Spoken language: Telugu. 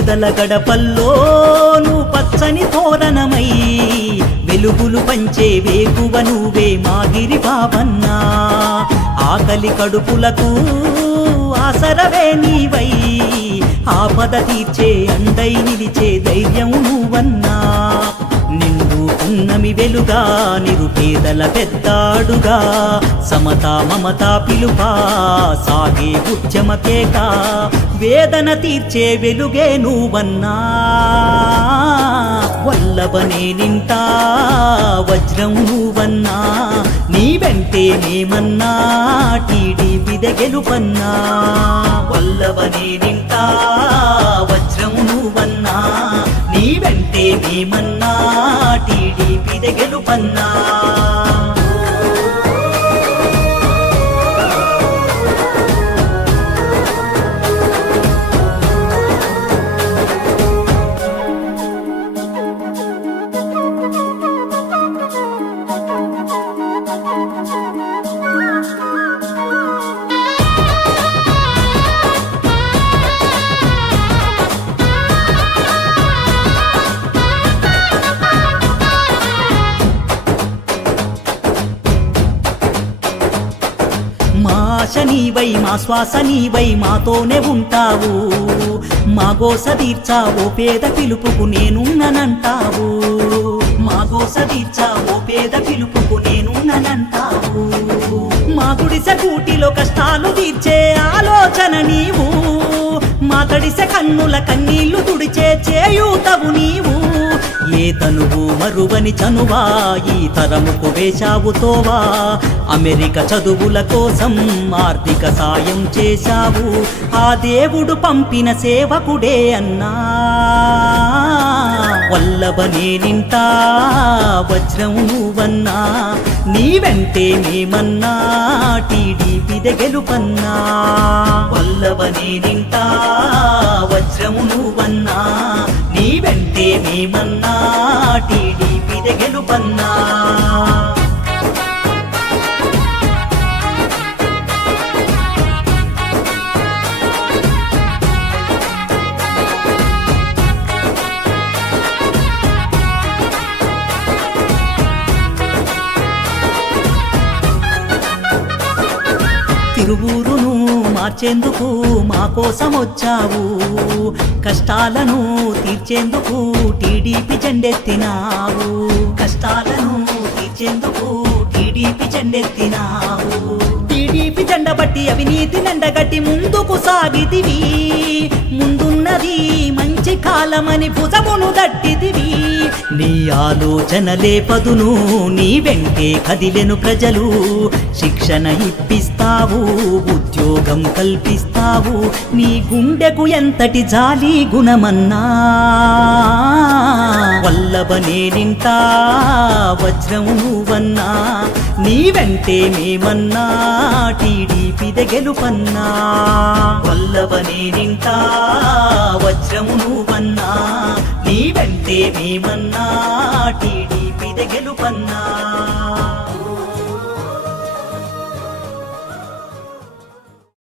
పేదల గడపల్లో నువ్వు పచ్చని తోరణమై వెలుగులు పంచే వేకువ నువ్వే మాగిరి బాబన్నా ఆకలి కడుపులకు ఆసరవే నీవై ఆపద తీర్చే అండై నిలిచే ధైర్యం నువ్వన్నా నిండు పున్నమి వెలుగా నిరుపేదల పెద్దాడుగా సమతా మమతా పిలుపా సాగే ఉద్యమ కేక వేదన తీర్చే వెలుగే నువ్వన్నా వల్లభనే నింటా వజ్రం నువ్వన్నా నీ వెంటే మేమన్నా టీడీపీదే గెలుపన్నా వల్లభనే నింటా వజ్రం నువ్వన్నా నీ వెంటే మేమన్నా టీడీపీదే గెలుపన్నా ఆశ నీవై మా శ్వాస నీవై మాతోనే ఉంటావు మా గోస తీర్చావో పేద పిలుపుకు నేనున్ననంటావు మా గోస తీర్చావో పేద పిలుపుకు నేనున్ననంటావు మా గుడిసె కూటిలో కష్టాలు తీర్చే ఆలోచన నీవు మా తడిసె కన్నుల కన్నీళ్లు తుడిచే చేయూతవు నీవు ఏ తనువు మరువని చనువా ఈ తరముకు వేశావు తోవా అమెరికా చదువుల కోసం ఆర్థిక సాయం చేశావు ఆ దేవుడు పంపిన సేవకుడే అన్నా వల్లభనే నింటా వజ్రం నువ్వన్నా నీ వెంటే మేమన్నా టీడీపీదే గెలుపన్నా వల్లభనే నింటా వజ్రం నువ్వన్నా నీ వెంటే మేమన్నా టీడీపీదే గెలుపన్నా తిరువూరును మార్చేందుకు మా కోసం వచ్చావు కష్టాలను తీర్చేందుకు టీడీపీ జెండెత్తినావు కష్టాలను తీర్చేందుకు టీడీపీ జెండెత్తినావు టీడీపీ జెండ బట్టి అవినీతి నండగట్టి ముందుకు సాగితివి ముందున్నది మంచి కాలమని భుజమును దట్టితివి నీ ఆలోచనలే పదును నీ వెంటే కదిలెను ప్రజలు శిక్షణ ఇప్పిస్తావు ఉద్యోగం కల్పిస్తావు నీ గుండెకు ఎంతటి జాలి గుణమన్నా వల్లభనే నింటా వజ్రం నువ్వన్నా నీ వెంటే మేమన్నా టీడీపీదే గెలుపన్నా వల్లభనే నింటా వజ్రం నువ్వన్నా నీ వెంటే మేమన్నా టీడీపీదే గెలుపన్నా